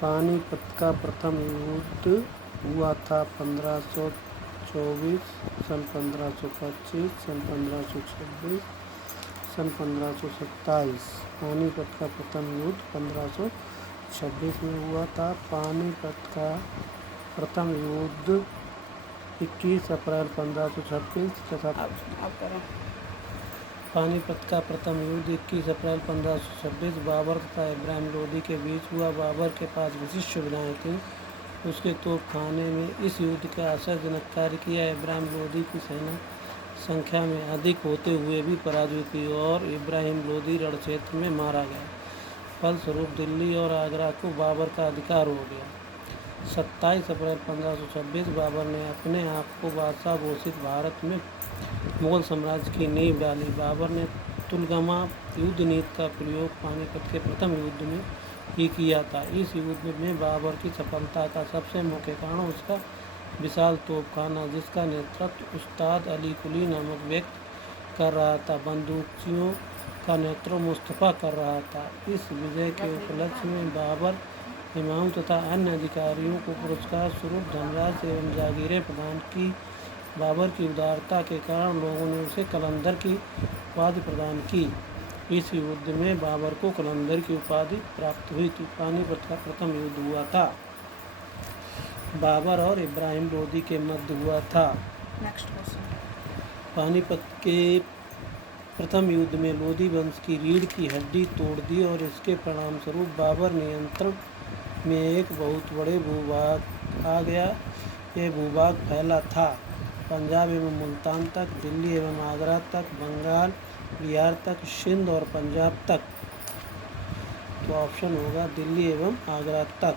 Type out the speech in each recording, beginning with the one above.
पानीपत का प्रथम युद्ध हुआ था 1524, सन 1525, सन 1526, सन 1527। पानीपत का प्रथम युद्ध 1526 में हुआ था। पानीपत का प्रथम युद्ध 21 अप्रैल 1526 तथा पानीपत का प्रथम युद्ध 21 अप्रैल 1526 बाबर तथा इब्राहिम लोदी के बीच हुआ। बाबर के पास विशिष्ट सुविधाएं थीं। उसके तोपखाने में इस युद्ध के आश्चर्यजनक कार्य किया। इब्राहिम लोदी की सेना संख्या में अधिक होते हुए भी पराजित हुई और इब्राहिम लोदी रणक्षेत्र में मारा गया। फलस्वरूप दिल्ली और आगरा को बाबर का अधिकार हो गया। 27 अप्रैल 1526 बाबर ने अपने आप को बादशाह घोषित भारत में मुगल साम्राज्य की नींव डाली। बाबर ने तुलगमा युद्ध नीति का प्रयोग पानीपत के प्रथम युद्ध में ही किया था। इस युद्ध में बाबर की सफलता का सबसे मुख्य कारण उसका विशाल तोपखाना, जिसका नेतृत्व उस्ताद अली कुली नामक व्यक्ति कर रहा था, बंदूकियों का नेतृत्व मुस्तफ़ा कर रहा था। इस विजय के उपलक्ष्य में बाबर इमाम तथा अन्य अधिकारियों को पुरस्कार स्वरूप धनराशि एवं जागीरें प्रदान की। बाबर की उदारता के कारण लोगों ने उसे कलंदर की उपाधि प्रदान की। इस युद्ध में बाबर को कलंदर की उपाधि प्राप्त हुई थी। पानीपत का प्रथम युद्ध हुआ था। बाबर और इब्राहिम लोदी के मध्य हुआ था। Next question. पानीपत के प्रथम युद्ध में लोदी वंश की रीढ़ की हड्डी तोड़ दी और इसके परिणाम स्वरूप बाबर नियंत्रण में एक बहुत बड़े भूभाग आ गया। यह भूभाग फैला था पंजाब एवं मुल्तान तक, दिल्ली एवं आगरा तक, बंगाल, बिहार तक, सिंध और पंजाब तक। तो ऑप्शन होगा दिल्ली एवं आगरा तक।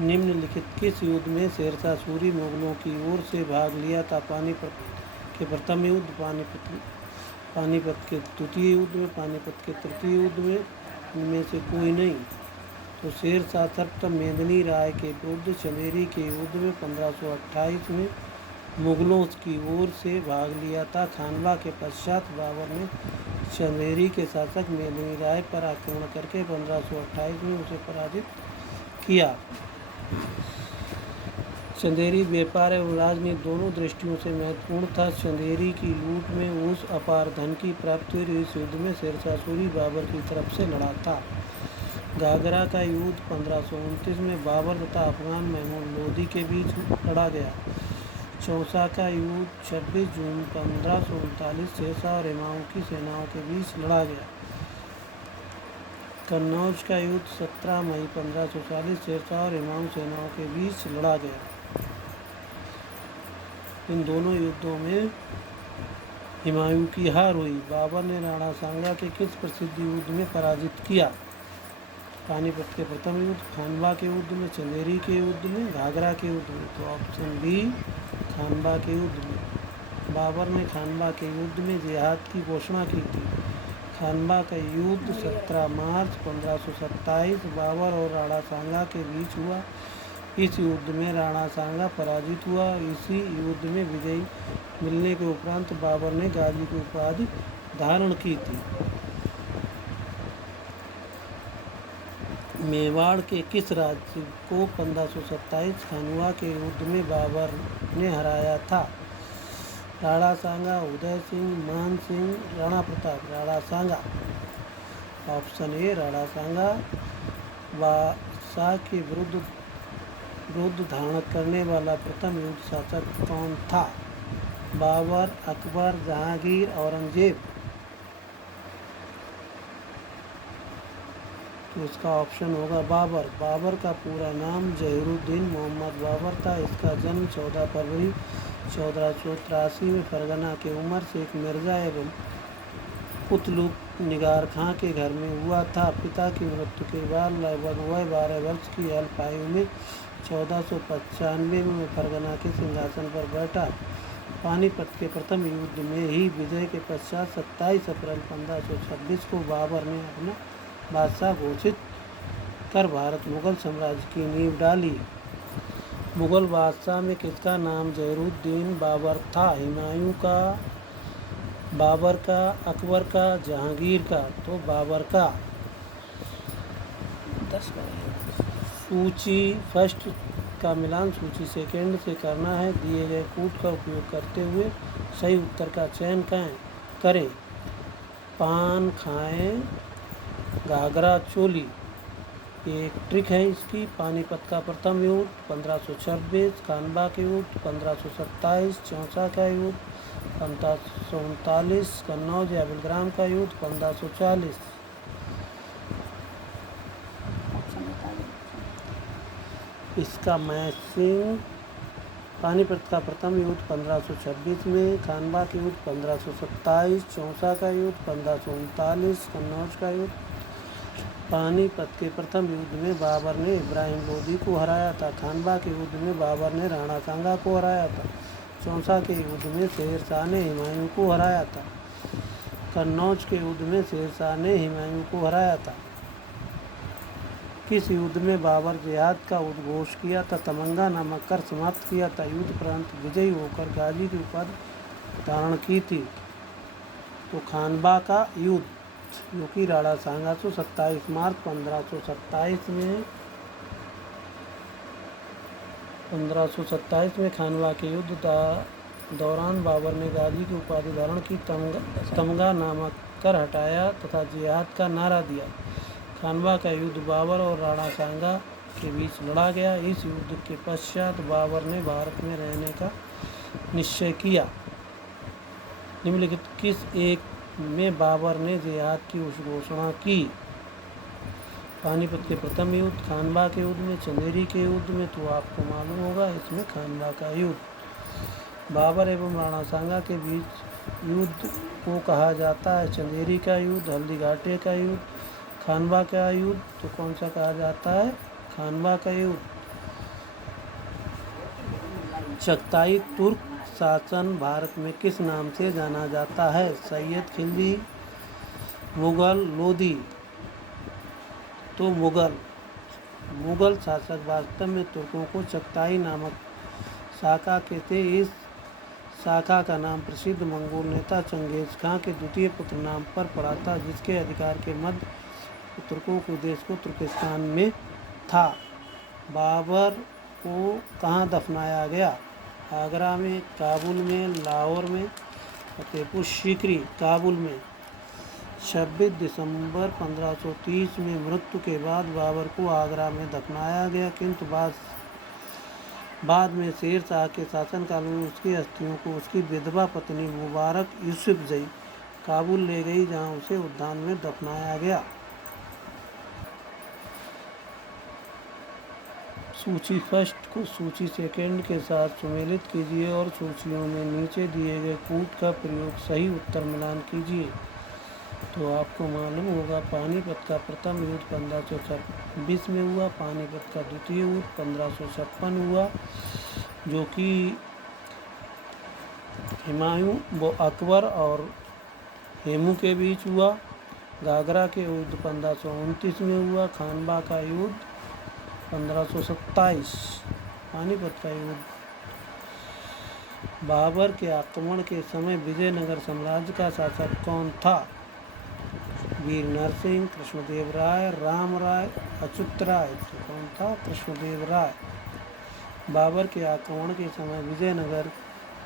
निम्नलिखित किस युद्ध में शेरशाह सूरी मुगलों की ओर से भाग लिया था? पानीपत के प्रथम युद्ध, पानीपत के द्वितीय युद्ध में, पानीपत के तृतीय युद्ध में, इनमें से कोई नहीं। तो शेरशाह सर्वप्रथम मेदिनी राय के विरुद्ध चंदेरी के युद्ध में 1528 में मुगलों की ओर से भाग लिया था। खानवा के पश्चात बाबर ने चंदेरी के शासक मेदिनी राय पर आक्रमण करके 1528 में उसे पराजित किया। चंदेरी व्यापार एवं राजनीति दोनों दृष्टियों से महत्वपूर्ण था। चंदेरी की लूट में उस अपार धन की प्राप्ति हुई। इस युद्ध में शेरशाह सूरी बाबर की तरफ से लड़ा था। घाघरा का युद्ध 1529 में बाबर तथा अफगान महमूद लोदी के बीच लड़ा गया। चौसा का युद्ध 26 जून 1539 शेरशाह और इमामों की सेनाओं के बीच लड़ा गया। कन्नौज का युद्ध 17 मई 1540 शेरशाह और इमाम सेनाओं के बीच लड़ा गया। इन दोनों युद्धों में हुमायूं की हार हुई। बाबर ने राणा सांगा के किस प्रसिद्ध युद्ध में पराजित किया? पानीपत के प्रथम युद्ध, खानवा के युद्ध में, चंदेरी के युद्ध में, घाघरा के युद्ध में। तो ऑप्शन बी खानवा के युद्ध में। बाबर ने खानवा के युद्ध में जिहाद की घोषणा की थी। खानवा का युद्ध 17 मार्च 1527 बाबर और राणा सांगा के बीच हुआ। इस युद्ध में राणा सांगा पराजित हुआ। इसी युद्ध में विजयी मिलने के उपरांत बाबर ने गाजी की उपाधि धारण की थी। मेवाड़ के किस राज्य को 1527 खानवा के युद्ध में बाबर ने हराया था? राणा सांगा, उदय सिंह, मान सिंह, राणा प्रताप। राणा सांगा। ऑप्शन ए राणा सांगा। बादशाह के विरुद्ध धारण करने वाला प्रथम युद्ध शासक कौन था? बाबर, अकबर, जहांगीर, औरंगजेब। तो इसका ऑप्शन होगा बाबर। बाबर का पूरा नाम ज़हीरुद्दीन मोहम्मद बाबर था। इसका जन्म 14 फरवरी 1483 में फरगना के उमर से एक मिर्जा एवं कुतलुक निगार खां के घर में हुआ था। पिता की मृत्यु के बाद लगभग वह 12 वर्ष की अल्प आयु में 1495 में फरगना के सिंहासन पर बैठा। पानीपत के प्रथम युद्ध में ही विजय के पश्चात 27 अप्रैल 1526 को बाबर ने अपना बादशाह घोषित कर भारत मुगल साम्राज्य की नींव डाली। मुगल बादशाह में किसका नाम ज़हीरुद्दीन बाबर था? हुमायूं का, बाबर का, अकबर का, जहांगीर का। तो बाबर का। प्रयास करें। सूची फर्स्ट का मिलान सूची सेकेंड से करना है। दिए गए कूट का उपयोग करते हुए सही उत्तर का चयन करें। पान खाएं, घाघरा चोली, ये एक ट्रिक है इसकी। पानीपत का प्रथम युद्ध 1526, खानबा के युद्ध 1527, चौसा का युद्ध 1539, कन्नौज या बिलग्राम का युद्ध 1540। इसका मैचिंग पानीपत का प्रथम युद्ध 1526 में, खानबा के युद्ध 1527, चौसा का युद्ध 1539, कन्नौज का युद्ध। पानीपत के प्रथम युद्ध में बाबर ने इब्राहिम लोदी को हराया था। खानबा के युद्ध में बाबर ने राणा सांगा को हराया था। चौसा के युद्ध में शेर शाह ने हुमायूं को हराया था। कन्नौज के युद्ध में शेर शाह ने हुमायूं को हराया था। किस युद्ध में बाबर जिहाद का उद्घोष किया था? तमंगा नामक कर समाप्त किया था। युद्ध प्रांत विजयी होकर गाजी की उपाधि धारण की थी। तो खानबा का युद्ध, जो कि राणा सांगा से 27 मार्च 1527 में खानवा के युद्ध दौरान बाबर ने गाजी की उपाधि धारण की, तमगा नामक कर हटाया तथा जिहाद का नारा दिया। खानवा का युद्ध बाबर और राणा सांगा के बीच लड़ा गया। इस युद्ध के पश्चात बाबर ने भारत में रहने का निश्चय किया। निम्नलिखित किस एक में बाबर ने जिहाद की घोषणा की? पानीपत के प्रथम युद्ध, खानवा के युद्ध में, चंदेरी के युद्ध में। तो आपको मालूम होगा इसमें खानवा का युद्ध। बाबर एवं राणा सांगा के बीच युद्ध को कहा जाता है चंदेरी का युद्ध, हल्दी घाटी का युद्ध। खानवा का युद्ध तो कौन सा कहा जाता है? खानवा का युद्ध। चगताई तुर्क शासन भारत में किस नाम से जाना जाता है? सैयद खिलजी, मुगल, लोदी। तो मुगल शासक वास्तव में तुर्कों को चगताई नामक शाखा के थे। इस शाखा का नाम प्रसिद्ध मंगोल नेता चंगेज खां के द्वितीय पुत्र नाम पर पड़ा था, जिसके अधिकार के मध्य तुर्कों के देश को तुर्किस्तान में था। बाबर को कहाँ दफनाया गया? आगरा में, काबुल में, लाहौर में, फतेहपुर सीकरी। काबुल में। 26 दिसंबर 1530 में मृत्यु के बाद बाबर को आगरा में दफनाया गया, किंतु बाद में शेर शाह के शासनकाल में उसकी अस्थियों को उसकी विधवा पत्नी मुबारक यूसुफजई काबुल ले गई, जहां उसे उद्यान में दफनाया गया। सूची फर्स्ट को सूची सेकेंड के साथ सुमेलित कीजिए और सूचियों में नीचे दिए गए कूट का प्रयोग सही उत्तर मिलान कीजिए। तो आपको मालूम होगा पानीपत का प्रथम युद्ध 1526 में हुआ। पानीपत का द्वितीय युद्ध 1556 हुआ, जो कि हुमायूं व अकबर और हेमू के बीच हुआ। घाघरा के युद्ध 1529 में हुआ। खानवा का युद्ध 1527। पानीपत का युद्ध। बाबर के आक्रमण के समय विजयनगर साम्राज्य का शासक कौन था? वीर नरसिंह, कृष्णदेव राय, राम राय, अच्युत राय। तो कौन था? कृष्णदेव राय। बाबर के आक्रमण के समय विजयनगर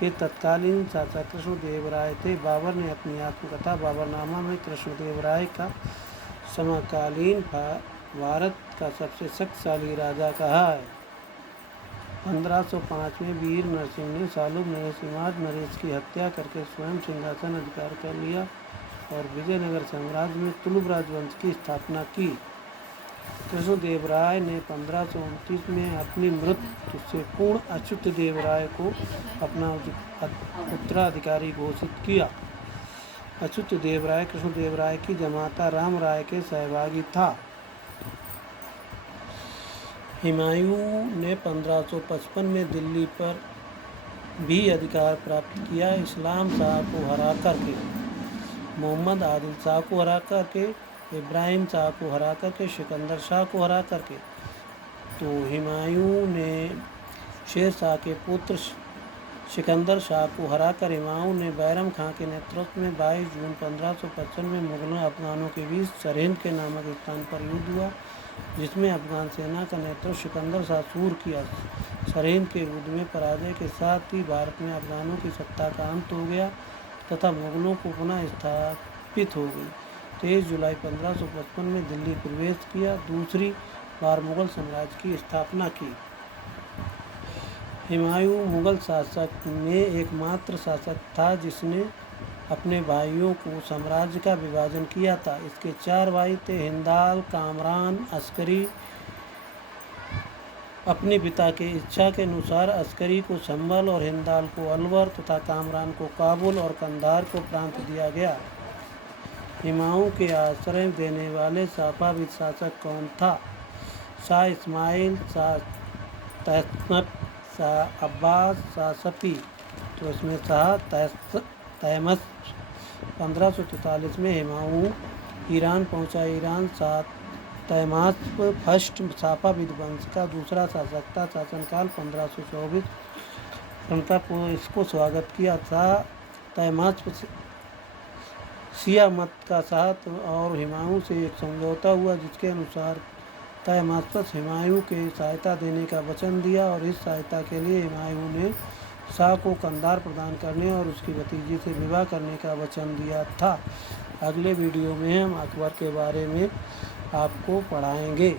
के तत्कालीन शासक कृष्णदेव राय थे। बाबर ने अपनी आत्मकथा बाबरनामा में कृष्णदेव राय का समकालीन भारत का सबसे शक्तिशाली राजा कहा है। 1505 में वीर नरसिंह ने सालुब नरेश इमाद नरेश की हत्या करके स्वयं सिंहासन अधिकार कर लिया और विजयनगर साम्राज्य में तुलुब राजवंश की स्थापना की। कृष्णदेव राय ने 1529 में अपनी मृत्यु से पूर्ण अच्युत देव राय को अपना उत्तराधिकारी घोषित किया। अच्युत देव राय कृष्णदेव राय की जमाता राम राय के सहभागी था। हुमायूं ने 1555 में दिल्ली पर भी अधिकार प्राप्त किया। इस्लाम शाह को हरा करके, मोहम्मद आदिल शाह को हरा करके, इब्राहिम शाह को हरा करके, सिकंदर शाह को हरा करके। तो हुमायूं ने शेर शाह के पुत्र सिकंदर शाह को हराकर हुमायूं ने बैरम खां के नेतृत्व में 22 जून 1555 में मुगलों अफगानों के बीच सरहिंद के नामक स्थान पर युद्ध हुआ। जिसमें अफगान सेना का नेतृत्व सिकंदर शाह सूर किया। सरहिंद के युद्ध में पराजय के साथ ही भारत में अफगानों की सत्ता का अंत हो गया तथा मुगलों को पुनः स्थापित हो गई। 23 जुलाई 1555 में दिल्ली प्रवेश किया, दूसरी बार मुगल साम्राज्य की स्थापना की। हुमायूं मुगल शासक में एकमात्र शासक था जिसने अपने भाइयों को साम्राज्य का विभाजन किया था। इसके 4 भाई थे, हिंदाल, कामरान, अस्करी। अपने पिता के इच्छा के अनुसार अस्करी को संभल और हिंदाल को अलवर तथा कामरान को काबुल और कंधार को प्रांत दिया गया। हुमायूं के आश्रय देने वाले सफाविद शासक कौन था? शाह इस्माइल, शाह तहमस, शाह अब्बास, शाह सफ़ी। तो इसमें शाह तहमस 1543 में हुमायूं ईरान पहुंचा। Iran Shah Tahmasp first Safavid वंश का दूसरा शासक था। शासनकाल 1524। इसको स्वागत किया। शाह तहमास्प शिया मत का साथ और हुमायूं से एक समझौता हुआ जिसके अनुसार तहमास्प हुमायूं के सहायता देने का वचन दिया और इस सहायता के लिए हुमायूं ने शाह को कंधार प्रदान करने और उसकी भतीजी से विवाह करने का वचन दिया था। अगले वीडियो में हम अकबर के बारे में आपको पढ़ाएंगे।